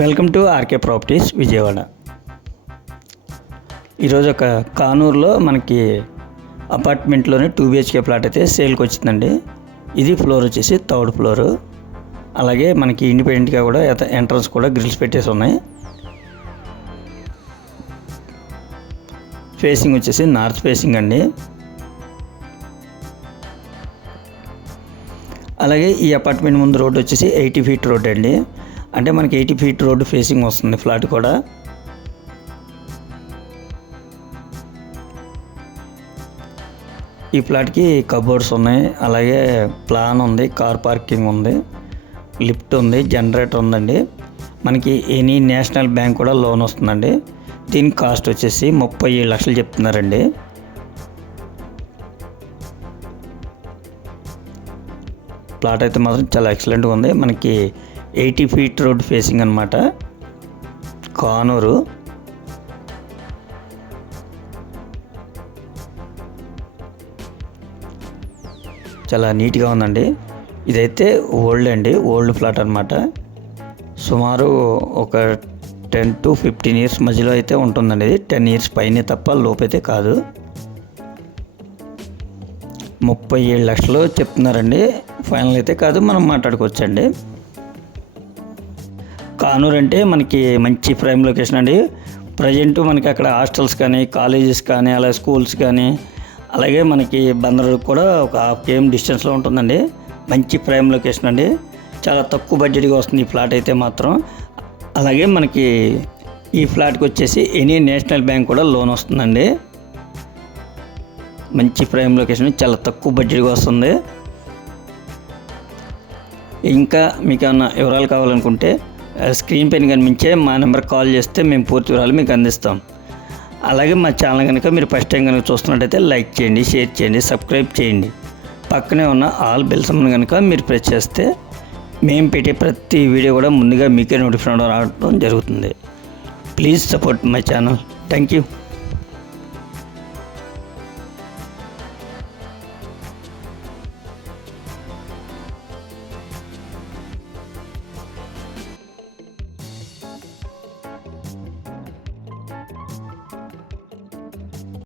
Welcome to RK properties Vijayawada. ఈరోజు ఒక కానూరులో మనకి అపార్ట్మెంట్లోనే 2 BHK ప్లాట్ అయితే సేల్కి వచ్చిందండి. ఇది ఫ్లోర్ వచ్చేసి 3rd ఫ్లోరు. అలాగే మనకి ఇండిపెండెంట్గా కూడా ఎంట్రన్స్ కూడా గ్రిల్స్ పెట్టేసి ఉన్నాయి. ఫేసింగ్ వచ్చేసి నార్త్ ఫేసింగ్ అండి. అలాగే ఈ అపార్ట్మెంట్ ముందు రోడ్డు వచ్చేసి 80 feet రోడ్ అండి. అంటే మనకి 80 feet రోడ్డు ఫేసింగ్ వస్తుంది ఫ్లాట్ కూడా. ఈ ఫ్లాట్కి కబోర్డ్స్ ఉన్నాయి, అలాగే ప్లాన్ ఉంది, కార్ పార్కింగ్ ఉంది, లిఫ్ట్ ఉంది, జనరేటర్ ఉందండి. మనకి ఎనీ నేషనల్ బ్యాంక్ కూడా లోన్ వస్తుందండి. దీని కాస్ట్ వచ్చేసి 37 లక్షలు చెప్తున్నారండి. ప్లాట్ అయితే మాత్రం చాలా ఎక్సలెంట్గా ఉంది. మనకి 80 feet రోడ్ ఫేసింగ్ అనమాట, కానూరు. చాలా నీట్గా ఉందండి. ఇదైతే ఓల్డ్ అండి, ఓల్డ్ ఫ్లాట్ అనమాట. సుమారు ఒక 10 to 15 years మధ్యలో అయితే ఉంటుందండి. 10 years పైనే తప్ప లోపైతే కాదు. 37 లక్షలు చెప్తున్నారండి. ఫైనల్ అయితే కాదు, మనం మాట్లాడుకోవచ్చండి. కానూరు అంటే మనకి మంచి ప్రైమ్ లొకేషన్ అండి. ప్రజెంట్ మనకి అక్కడ హాస్టల్స్ కానీ, కాలేజెస్ కానీ, అలాగే స్కూల్స్ కానీ, అలాగే మనకి బందరు కూడా ఒక 1/2 km డిస్టెన్స్లో ఉంటుందండి. మంచి ప్రైమ్ లొకేషన్ అండి. చాలా తక్కువ బడ్జెట్గా వస్తుంది ఈ ఫ్లాట్ అయితే మాత్రం. అలాగే మనకి ఈ ఫ్లాట్కి వచ్చేసి ఎనీ నేషనల్ బ్యాంక్ కూడా లోన్ వస్తుందండి. మంచి ప్రైమ్ లొకేషన్, చాలా తక్కువ బడ్జెట్గా వస్తుంది. ఇంకా మీకు ఏమన్నా వివరాలు కావాలనుకుంటే స్క్రీన్ పైన కనిపించే మా నెంబర్ కాల్ చేస్తే మేము పూర్తి వివరాలు మీకు అందిస్తాం. అలాగే మా ఛానల్ కనుక మీరు ఫస్ట్ టైం కనుక చూస్తున్నట్టయితే లైక్ చేయండి, షేర్ చేయండి, సబ్స్క్రైబ్ చేయండి. పక్కనే ఉన్న ఆల్ బెల్ సింబల్ కనుక మీరు ప్రెస్ చేస్తే మేము పెట్టే ప్రతి వీడియో కూడా ముందుగా మీకే నోటిఫికేషన్ రావడం జరుగుతుంది. Please support my channel. Thank you.